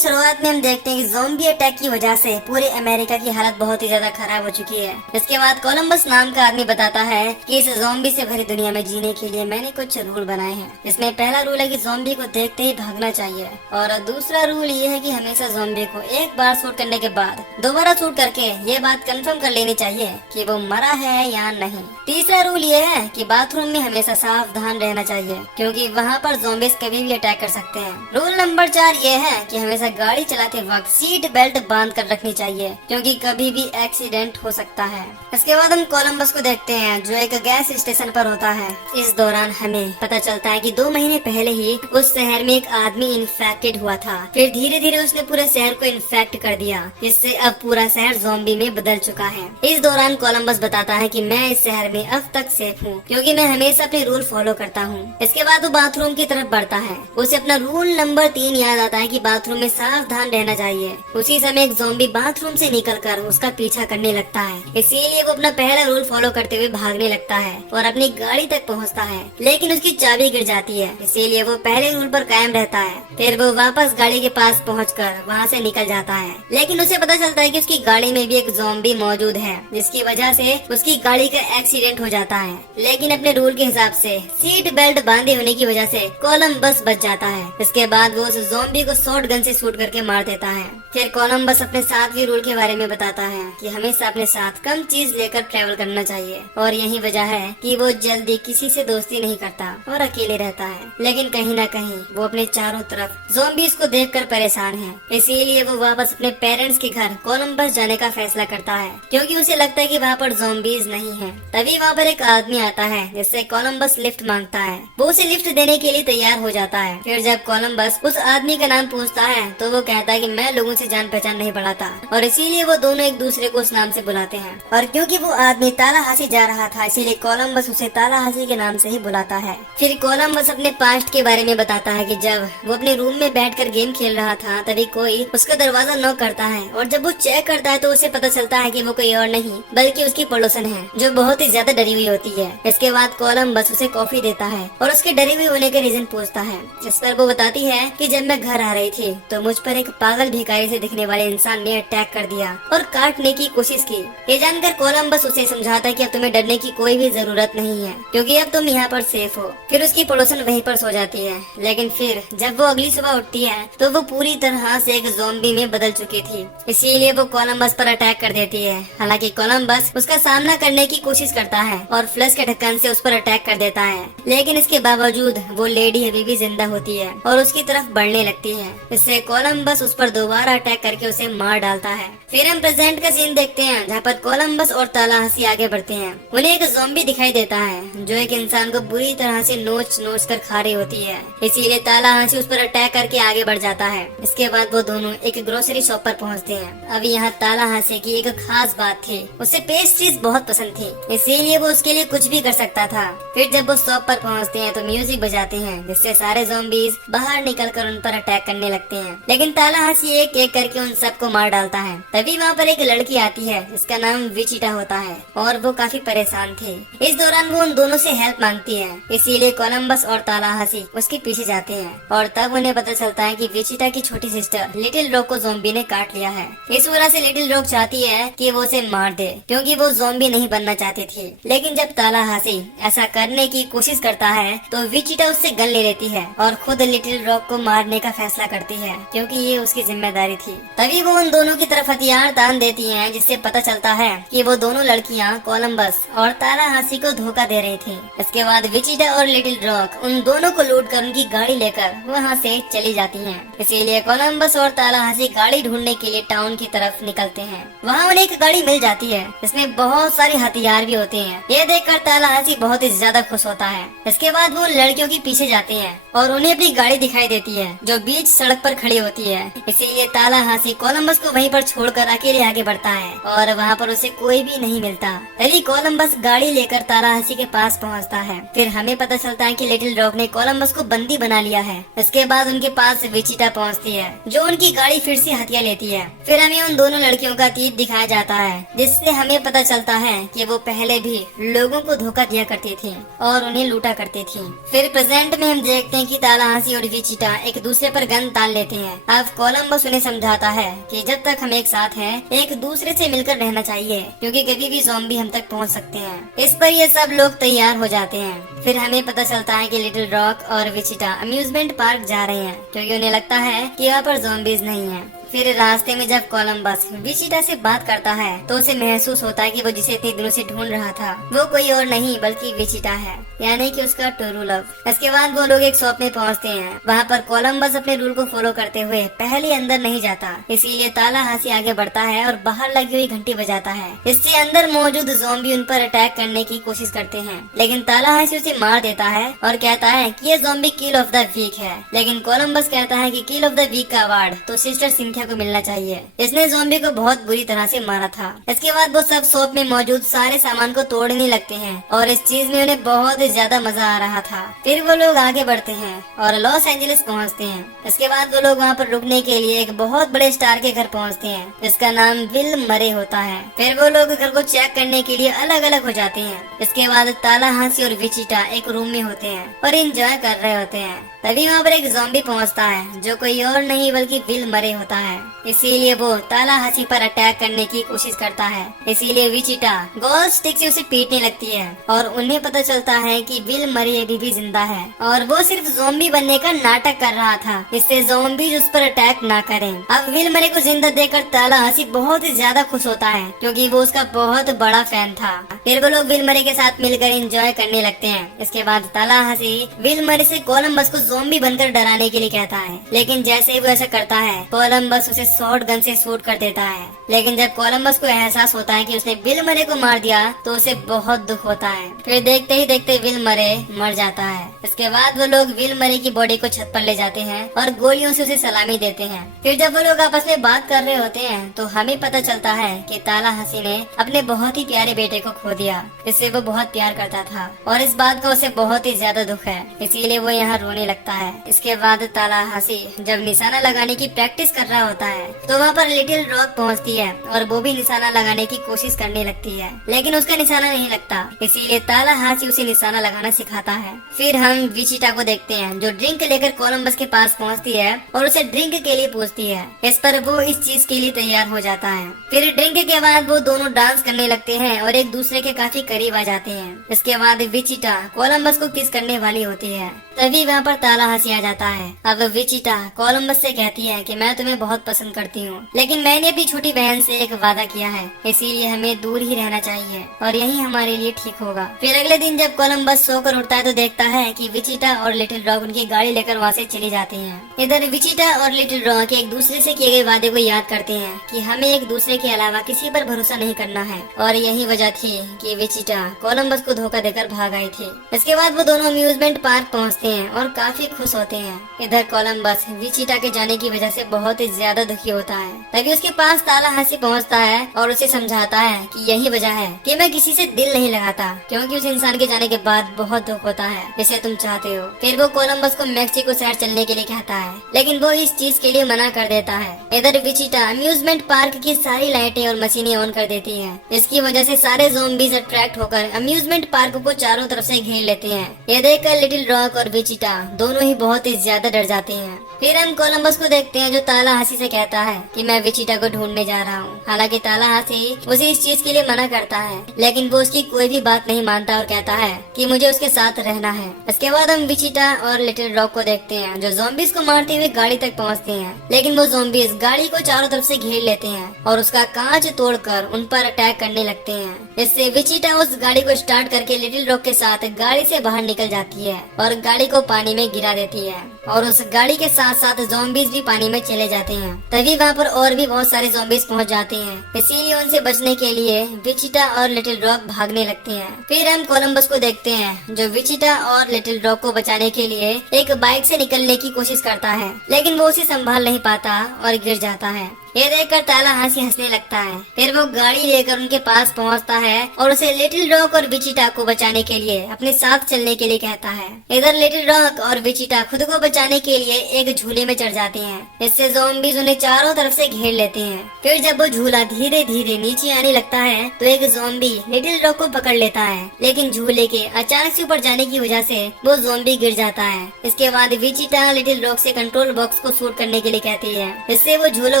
शुरुआत में हम देखते हैं कि ज़ॉम्बी अटैक की वजह से पूरे अमेरिका की हालत बहुत ही ज्यादा खराब हो चुकी है। इसके बाद कोलंबस नाम का आदमी बताता है कि इस ज़ॉम्बी से भरी दुनिया में जीने के लिए मैंने कुछ रूल बनाए हैं। इसमें पहला रूल है कि ज़ॉम्बी को देखते ही भागना चाहिए, और दूसरा रूल ये है कि हमेशा ज़ॉम्बी को एक बार शूट करने के बाद दोबारा शूट करके ये बात कंफर्म कर लेनी चाहिए कि वो मरा है या नहीं। तीसरा रूल ये है कि बाथरूम में हमेशा सावधान रहना चाहिए, क्योंकि वहाँ पर ज़ॉम्बीज कभी भी अटैक कर सकते हैं। रूल नंबर 4 ये है कि हमेशा गाड़ी चलाते वक्त सीट बेल्ट बांध कर रखनी चाहिए, क्योंकि कभी भी एक्सीडेंट हो सकता है। इसके बाद हम कोलंबस को देखते हैं जो एक गैस स्टेशन पर होता है। इस दौरान हमें पता चलता है कि 2 महीने पहले ही उस शहर में एक आदमी इन्फेक्टेड हुआ था। फिर धीरे धीरे उसने पूरे शहर को इन्फेक्ट कर दिया, जिससे अब पूरा शहर ज़ॉम्बी में बदल चुका है। इस दौरान कोलंबस बताता है कि मैं इस शहर में अब तक सेफ हूँ, क्योंकि मैं हमेशा अपने रूल फॉलो करता हूँ। इसके बाद वो बाथरूम की तरफ बढ़ता है। उसे अपना रूल नंबर 3 याद आता है कि बाथरूम में सावधान रहना चाहिए। उसी समय एक ज़ॉम्बी बाथरूम से निकलकर उसका पीछा करने लगता है, इसीलिए वो अपना पहला रूल फॉलो करते हुए भागने लगता है और अपनी गाड़ी तक पहुंचता है, लेकिन उसकी चाबी गिर जाती है, इसीलिए वो पहले रूल पर कायम रहता है। फिर वो वापस गाड़ी के पास पहुंचकर वहां से निकल जाता है, लेकिन उसे पता चलता है कि उसकी गाड़ी में भी एक ज़ॉम्बी मौजूद है, जिसकी वजह से उसकी गाड़ी का एक्सीडेंट हो जाता है। लेकिन अपने रूल के हिसाब से सीट बेल्ट बांधे होने की वजह से कोलंबस बच जाता है। इसके बाद वो उस ज़ॉम्बी को शॉट गन से शूट करके मार देता है। फिर कोलंबस अपने 7वें रूल के बारे में बताता है कि हमेशा अपने साथ कम चीज लेकर ट्रैवल करना चाहिए, और यही वजह है कि वो जल्दी किसी से दोस्ती नहीं करता और अकेले रहता है। लेकिन कहीं न कहीं वो अपने चारों तरफ ज़ॉम्बीज को देखकर परेशान है, इसीलिए वो वापस अपने पेरेंट्स के घर कोलंबस जाने का फैसला करता है, क्योंकि उसे लगता है कि वहाँ पर ज़ॉम्बीज नहीं है। तभी वहाँ पर एक आदमी आता है जिससे कोलंबस लिफ्ट मांगता है। वो उसे लिफ्ट देने के लिए तैयार हो जाता है। फिर जब कोलंबस उस आदमी का नाम पूछता है तो वो कहता है कि मैं लोगों से जान पहचान नहीं बढ़ाता, और इसीलिए वो दोनों एक दूसरे को उस नाम से बुलाते हैं। और क्योंकि वो आदमी तालाहासी जा रहा था, इसीलिए कोलंबस उसे तालाहासी के नाम से ही बुलाता है। फिर कोलंबस अपने पास्ट के बारे में बताता है कि जब वो अपने रूम में बैठकर गेम खेल रहा था, तभी कोई उसका दरवाजा नॉक करता है, और जब वो चेक करता है तो उसे पता चलता है कि वो कोई और नहीं बल्कि उसकी पड़ोसन है, जो बहुत ही ज्यादा डरी हुई होती है। इसके बाद कोलंबस उसे कॉफी देता है और उसके डरी हुई होने के रीजन पूछता है। इस पर वो बताती है कि जब मैं घर आ रही थी तो मुझ पर एक पागल भिखारी से दिखने वाले इंसान ने अटैक कर दिया और काटने की कोशिश की। ये जानकर कोलंबस उसे समझाता है कि अब तुम्हें डरने की कोई भी जरूरत नहीं है, क्योंकि अब तुम यहाँ पर सेफ हो। फिर उसकी पड़ोसन वहीं पर सो जाती है, लेकिन फिर जब वो अगली सुबह उठती है तो वो पूरी तरह से एक ज़ॉम्बी में बदल चुकी थी, इसीलिए वो कोलंबस पर अटैक कर देती है। हालांकि कोलंबस उसका सामना करने की कोशिश करता है और फ्लश के ढक्कन से उस पर अटैक कर देता है, लेकिन इसके बावजूद वो लेडी अभी भी जिंदा होती है और उसकी तरफ बढ़ने लगती है। इससे कोलंबस उस पर दोबारा अटैक करके उसे मार डालता है। फिर हम प्रेजेंट का सीन देखते हैं, जहाँ पर कोलंबस और तालाहासी आगे बढ़ते हैं। उन्हें एक ज़ॉम्बी दिखाई देता है जो एक इंसान को बुरी तरह से नोच नोच कर खा रही होती है, इसीलिए तालाहासी उस पर अटैक करके आगे बढ़ जाता है। इसके बाद वो दोनों एक ग्रोसरी शॉप पर पहुँचते हैं। अब यहाँ तालाहासी की एक खास बात थी, उसे पेस्ट्रीज बहुत पसंद थी, इसीलिए वो उसके लिए कुछ भी कर सकता था। फिर जब वो शॉप पर पहुँचते हैं तो म्यूजिक बजाते हैं, जिससे सारे ज़ॉम्बीज बाहर निकलकर उन पर अटैक करने लगते हैं, लेकिन तालाहासी एक एक करके उन सबको मार डालता है। तभी वहाँ पर एक लड़की आती है जिसका नाम विचिटा होता है, और वो काफी परेशान थी। इस दौरान वो उन दोनों से हेल्प मांगती है, इसीलिए कोलंबस और तालाहासी उसके पीछे जाते हैं, और तब उन्हें पता चलता है कि विचिटा की छोटी सिस्टर लिटिल रॉक को ज़ॉम्बी ने काट लिया है। इस वजह से लिटिल रॉक चाहती है कि वो उसे मार दे, क्योंकि वो ज़ॉम्बी नहीं बनना चाहती थी। लेकिन जब तालाहासी ऐसा करने की कोशिश करता है तो विचिटा उससे गन ले लेती है और खुद लिटिल रॉक को मारने का फैसला करती है, क्योंकि ये उसकी जिम्मेदारी थी। तभी वो उन दोनों की तरफ हथियार तान देती हैं, जिससे पता चलता है कि वो दोनों लड़कियां कोलंबस और तालाहासी को धोखा दे रही थी। इसके बाद विचिटा और लिटिल रॉक उन दोनों को लूट कर उनकी गाड़ी लेकर वहाँ से चली जाती हैं। इसीलिए कोलंबस और तालाहासी गाड़ी ढूंढने के लिए टाउन की तरफ निकलते हैं। वहाँ उन्हें एक गाड़ी मिल जाती है, इसमें बहुत सारे हथियार भी होते हैं। ये देखकर तालाहासी बहुत ही ज्यादा खुश होता है। इसके बाद वो लड़कियों के पीछे जाते हैं और उन्हें अपनी गाड़ी दिखाई देती है जो बीच सड़क पर खड़ी होती है। इसीलिए तालाहासी कोलंबस को वहीं पर छोड़कर अकेले आगे बढ़ता है और वहाँ पर उसे कोई भी नहीं मिलता। तभी कोलंबस गाड़ी लेकर तालाहासी के पास पहुँचता है। फिर हमें पता चलता है कि लिटिल रॉक ने कोलंबस को बंदी बना लिया है। इसके बाद उनके पास विचिटा पहुँचती है, जो उनकी गाड़ी फिर से हथिया लेती है। फिर हमें उन दोनों लड़कियों का तीर दिखाया जाता है, जिससे हमें पता चलता है कि वो पहले भी लोगों को धोखा दिया करती थी और उन्हें लूटा करती थी। फिर प्रेजेंट में हम देखते हैं कि तालाहासी और विचिटा एक दूसरे पर गन तान लेते हैं। अब कोलंबस उन्हें समझाता है कि जब तक हम एक साथ हैं एक दूसरे से मिलकर रहना चाहिए, क्योंकि कभी भी ज़ॉम्बी हम तक पहुंच सकते हैं। इस पर ये सब लोग तैयार हो जाते हैं। फिर हमें पता चलता है कि लिटिल रॉक और विचिटा अम्यूजमेंट पार्क जा रहे हैं, क्योंकि उन्हें लगता है कि यहाँ पर ज़ॉम्बीज नहीं है। फिर रास्ते में जब कोलंबस विचिटा से बात करता है तो उसे महसूस होता है कि वो जिसे इतने दिनों से ढूंढ रहा था वो कोई और नहीं बल्कि विचिटा है, यानी कि उसका ट्रू लव। इसके बाद वो लोग एक शॉप में पहुंचते हैं। वहाँ पर कोलंबस अपने रूल को फॉलो करते हुए पहले अंदर नहीं जाता, इसीलिए तालाहासी आगे बढ़ता है और बाहर लगी हुई घंटी बजाता है। इससे अंदर मौजूद ज़ॉम्बी उन पर अटैक करने की कोशिश करते हैं, लेकिन तालाहासी उसे मार देता है और कहता है कि ये zombie kill of the week है। लेकिन कोलंबस कहता है कि किल ऑफ द वीक का अवार्ड तो सिस्टर सिंथिया को मिलना चाहिए, इसने ज़ॉम्बी को बहुत बुरी तरह से मारा था। इसके बाद वो सब शॉप में मौजूद सारे सामान को तोड़ने लगते हैं और इस चीज में उन्हें बहुत ज्यादा मजा आ रहा था। फिर वो लोग आगे बढ़ते हैं और लॉस एंजलिस पहुंचते हैं। इसके बाद वो लोग वहाँ पर रुकने के लिए एक बहुत बड़े स्टार के घर पहुंचते हैं, जिसका नाम विल मरे होता है। फिर वो लोग घर को चेक करने के लिए अलग अलग हो जाते हैं। इसके बाद तालाहासी और विचिटा एक रूम में होते हैं और एंजॉय कर रहे होते हैं। तभी वहाँ पर एक ज़ॉम्बी पहुँचता है जो कोई और नहीं बल्कि विल मरे होता है। इसीलिए वो तालाहासी पर अटैक करने की कोशिश करता है। इसीलिए विचिटा गोल्ड स्टिक से उसे पीटने लगती है और उन्हें पता चलता है कि विल मरे अभी भी जिंदा है और वो सिर्फ ज़ॉम्बी बनने का नाटक कर रहा था, इससे ज़ॉम्बीज उस पर अटैक ना करें। अब विल मरे को जिंदा देखकर तालाहासी बहुत ही ज्यादा खुश होता है, क्योंकि वो उसका बहुत बड़ा फैन था। फिर वो लोग विल मरे के साथ मिलकर एंजॉय करने लगते हैं। इसके बाद तालाहासी विल मरे से कोलंबस को ज़ॉम्बी बनकर डराने के लिए कहता है, लेकिन जैसे ही वो ऐसा करता है कोलंबस उसे शॉर्ट गन से शूट कर देता है। लेकिन जब कोलंबस को एहसास होता है कि उसने विल मरे को मार दिया तो उसे बहुत दुख होता है। फिर देखते ही देखते विल मरे मर जाता है। इसके बाद वो लोग विल मरे की बॉडी को छत पर ले जाते हैं और गोलियों से उसे सलामी देते हैं। फिर जब वो लोग आपस में बात कर रहे होते हैं तो हमें पता चलता है कि तालाहासी ने अपने बहुत ही प्यारे बेटे को खो दिया, जिससे वो बहुत प्यार करता था और इस बात का उसे बहुत ही ज्यादा दुख है, इसीलिए वो यहाँ रोने लगता है। इसके बाद तालाहासी जब निशाना लगाने की प्रैक्टिस कर रहा होता है तो वहाँ पर लिटिल रॉक पहुँचती है और वो भी निशाना लगाने की कोशिश करने लगती है, लेकिन उसका निशाना नहीं लगता। इसीलिए तालाहासी उसे निशाना लगाना सिखाता है। फिर हम विचिटा को देखते हैं जो ड्रिंक लेकर कोलंबस के पास पहुँचती है और उसे ड्रिंक के लिए पूछती है। इस पर वो इस चीज के लिए तैयार हो जाता है। फिर ड्रिंक के बाद वो दोनों डांस करने लगते हैं और एक दूसरे के काफी करीब आ जाते हैं। इसके बाद विचिटा कोलंबस को किस करने वाली होती है, तभी वहाँ पर तालाहासी आ जाता है। अब विचिटा कोलंबस से कहती है कि मैं तुम्हें बहुत पसंद करती हूँ, लेकिन मैंने अपनी छोटी बहन से एक वादा किया है, इसीलिए हमें दूर ही रहना चाहिए और यही हमारे लिए ठीक होगा। फिर अगले दिन जब कोलंबस सोकर उठता है तो देखता है कि विचिटा और लिटिल रॉक उनकी गाड़ी लेकर वहाँ से चली जाते हैं। इधर विचिटा और लिटिल रॉक एक दूसरे से किए गए वादे को याद करते हैं कि हमें एक दूसरे के अलावा किसी पर भरोसा नहीं करना है, और यही वजह थी कि विचिटा कोलंबस को धोखा देकर भाग आई थी। इसके बाद वो दोनों अम्यूजमेंट पार्क पहुँचते हैं और काफी खुश होते हैं। इधर कोलंबस विचिटा के जाने की वजह से बहुत ही ज्यादा दुखी होता है। तभी उसके पास तालाहासी पहुंचता है और उसे समझाता है कि यही वजह है कि मैं किसी से दिल नहीं लगाता, क्योंकि उस इंसान के जाने के बाद बहुत दुख होता है जिसे तुम चाहते हो। फिर वो कोलंबस को मैक्सिको शहर चलने के लिए कहता है, लेकिन वो इस चीज के लिए मना कर देता है। इधर विचिटा अम्यूजमेंट पार्क की सारी लाइटें और मशीनें ऑन कर देती है। इसकी वजह से सारे ज़ॉम्बीज अट्रैक्ट होकर अम्यूजमेंट पार्क को चारों तरफ से घेर लेते हैं। ये देखकर लिटिल रॉक और विचिटा दोनों ही बहुत ही ज्यादा डर जाते हैं। फिर हम कोलंबस को देखते हैं जो तालाहासी से कहता है कि मैं विचिटा को ढूंढने जा रहा हूँ। हालांकि तालाहासी उसे इस चीज के लिए मना करता है, लेकिन वो उसकी कोई भी बात नहीं मानता और कहता है कि मुझे उसके साथ रहना है। इसके बाद हम विचिटा और लिटिल रॉक को देखते हैं जो ज़ॉम्बीज को मारते हुए गाड़ी तक पहुँचते हैं, लेकिन वो ज़ॉम्बीज गाड़ी को चारों तरफ से घेर लेते हैं और उसका कांच तोड़कर उन पर अटैक करने लगते हैं। इससे विचिटा उस गाड़ी को स्टार्ट करके लिटिल रॉक के साथ गाड़ी से बाहर निकल जाती है और गाड़ी को पानी में गिरा देती है और उस गाड़ी के साथ साथ ज़ॉम्बीज भी पानी में चले जाते हैं। तभी वहाँ पर और भी बहुत सारे ज़ॉम्बीज पहुँच जाते हैं, इसीलिए उनसे बचने के लिए विचिटा और लिटिल रॉक भागने लगते हैं। फिर हम कोलंबस को देखते हैं जो विचिटा और लिटिल रॉक को बचाने के लिए एक बाइक से निकलने की कोशिश करता है, लेकिन वो उसे संभाल नहीं पाता और गिर जाता है। ये देखकर तालाहासी हंसने लगता है। फिर वो गाड़ी लेकर उनके पास पहुंचता है और उसे लिटिल रॉक और विचिटा को बचाने के लिए अपने साथ चलने के लिए कहता है। इधर लिटिल रॉक और विचिटा खुद को बचाने के लिए एक झूले में चढ़ जाते हैं। इससे ज़ॉम्बीज उन्हें चारों तरफ से घेर लेते हैं। फिर जब वो झूला धीरे धीरे नीचे आने लगता है तो एक ज़ॉम्बी लिटिल रॉक को पकड़ लेता है, लेकिन झूले के अचानक से ऊपर जाने की वजह से वो ज़ॉम्बी गिर जाता है। इसके बाद विचिटा लिटिल रॉक से कंट्रोल बॉक्स को शूट करने के लिए कहती है, इससे वो झूला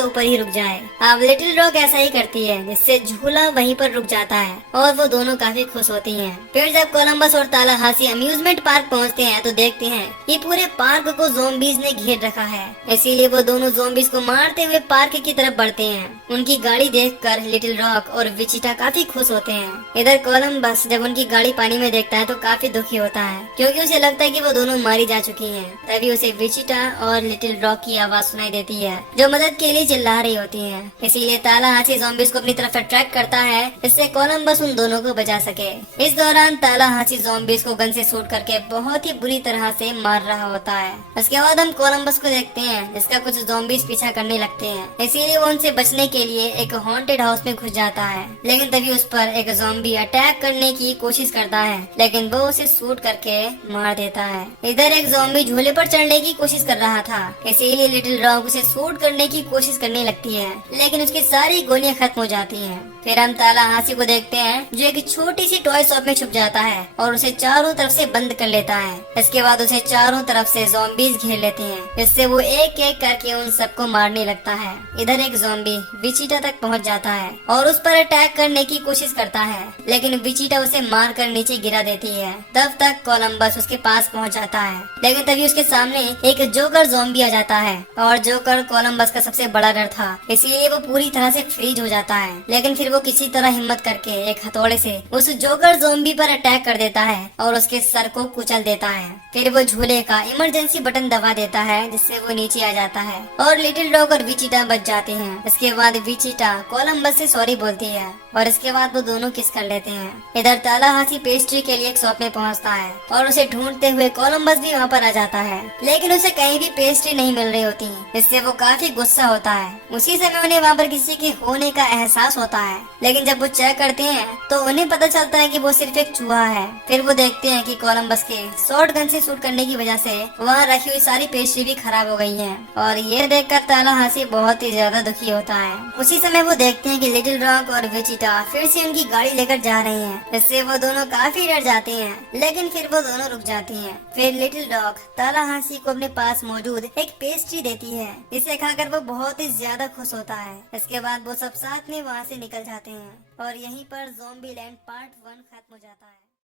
ऊपर ही रुक जाए। अब लिटिल रॉक ऐसा ही करती है, जिससे झूला वहीं पर रुक जाता है और वो दोनों काफी खुश होती हैं। फिर जब कोलंबस और तालाहासी अम्यूजमेंट पार्क पहुंचते हैं तो देखते हैं कि पूरे पार्क को ज़ॉम्बीज ने घेर रखा है। इसीलिए वो दोनों ज़ॉम्बीज को मारते हुए पार्क की तरफ बढ़ते हैं। उनकी गाड़ी देखकर लिटिल रॉक और विचिटा काफी खुश होते हैं। इधर कोलंबस जब उनकी गाड़ी पानी में देखता है तो काफी दुखी होता है, क्योंकि उसे लगता है कि वो दोनों मारी जा चुकी हैं। तभी उसे विचिटा और लिटिल रॉक की आवाज सुनाई देती है, जो मदद के लिए चिल्ला रही होती है। इसीलिए तालाहासी ज़ॉम्बीज को अपनी तरफ अट्रैक्ट करता है, इससे कोलंबस उन दोनों को बचा सके। इस दौरान तालाहासी ज़ॉम्बीज को गन से शूट करके बहुत ही बुरी तरह से मार रहा होता है। उसके बाद हम कोलंबस को देखते हैं, जिसका कुछ ज़ॉम्बीज पीछा करने लगते हैं। इसीलिए वो उनसे बचने के लिए एक हॉन्टेड हाउस में घुस जाता है, लेकिन तभी उस पर एक ज़ॉम्बी अटैक करने की कोशिश करता है, लेकिन वो उसे शूट करके मार देता है। इधर एक ज़ॉम्बी झूले पर चढ़ने की कोशिश कर रहा था, इसीलिए लिटिल रॉक उसे शूट करने की कोशिश करने लगती है, लेकिन उसकी सारी गोलियां खत्म हो जाती हैं। फिर हम तालाहासी को देखते हैं, जो एक छोटी सी टॉय शॉप में छुप जाता है और उसे चारों तरफ से बंद कर लेता है। इसके बाद उसे चारों तरफ से ज़ॉम्बीज घेर लेते हैं, इससे वो एक एक करके उन सबको मारने लगता है। इधर एक ज़ॉम्बी विचिटा तक पहुंच जाता है और उस पर अटैक करने की कोशिश करता है, लेकिन विचिटा उसे मार कर नीचे गिरा देती है। तब तक कोलंबस उसके पास पहुंच जाता है, लेकिन तभी उसके सामने एक जोकर ज़ॉम्बी आ जाता है और जोकर कोलंबस का सबसे बड़ा डर था, इसीलिए वो पूरी तरह से फ्रीज हो जाता है। लेकिन फिर वो किसी तरह हिम्मत करके एक हथौड़े से उस जोकर ज़ॉम्बी पर अटैक कर देता है और उसके सर को कुचल देता है। फिर वो झूले का इमरजेंसी बटन दबा देता है, जिससे वो नीचे आ जाता है और लिटिल रॉक और विचिटा बच जाते हैं। इसके बाद विचिटा कोलंबस से सॉरी बोलती है और इसके बाद वो दोनों किस कर लेते हैं। इधर तालाहासी पेस्ट्री के लिए एक शॉप में पहुंचता है और उसे ढूंढते हुए कोलंबस भी वहां पर आ जाता है, लेकिन उसे कहीं भी पेस्ट्री नहीं मिल रही होती, इससे वो काफी गुस्सा होता है। उसी समय उन्हें वहाँ पर किसी के होने का एहसास होता है, लेकिन जब वो चेक करते हैं तो उन्हें पता चलता है कि वो सिर्फ एक चूहा है। फिर वो देखते हैं कि कोलंबस के शॉर्ट गन से शूट करने की वजह से वहाँ रखी हुई सारी पेस्ट्री भी खराब हो गई है, और ये देखकर तालाहासी बहुत ही ज्यादा दुखी होता है। उसी समय वो देखते हैं कि लिटिल रॉक और विचिटा फिर से उनकी गाड़ी लेकर जा रही हैं, इससे वो दोनों काफी डर जाते हैं, लेकिन फिर वो दोनों रुक जाती हैं। फिर लिटिल रॉक तालाहासी को अपने पास मौजूद एक पेस्ट्री देती है, इसे खाकर वो बहुत ही ज्यादा खुश होता है। इसके बाद वो सब साथ में वहाँ से निकल जाते हैं और यहीं पर ज़ॉम्बीलैंड पार्ट 1 खत्म हो जाता है।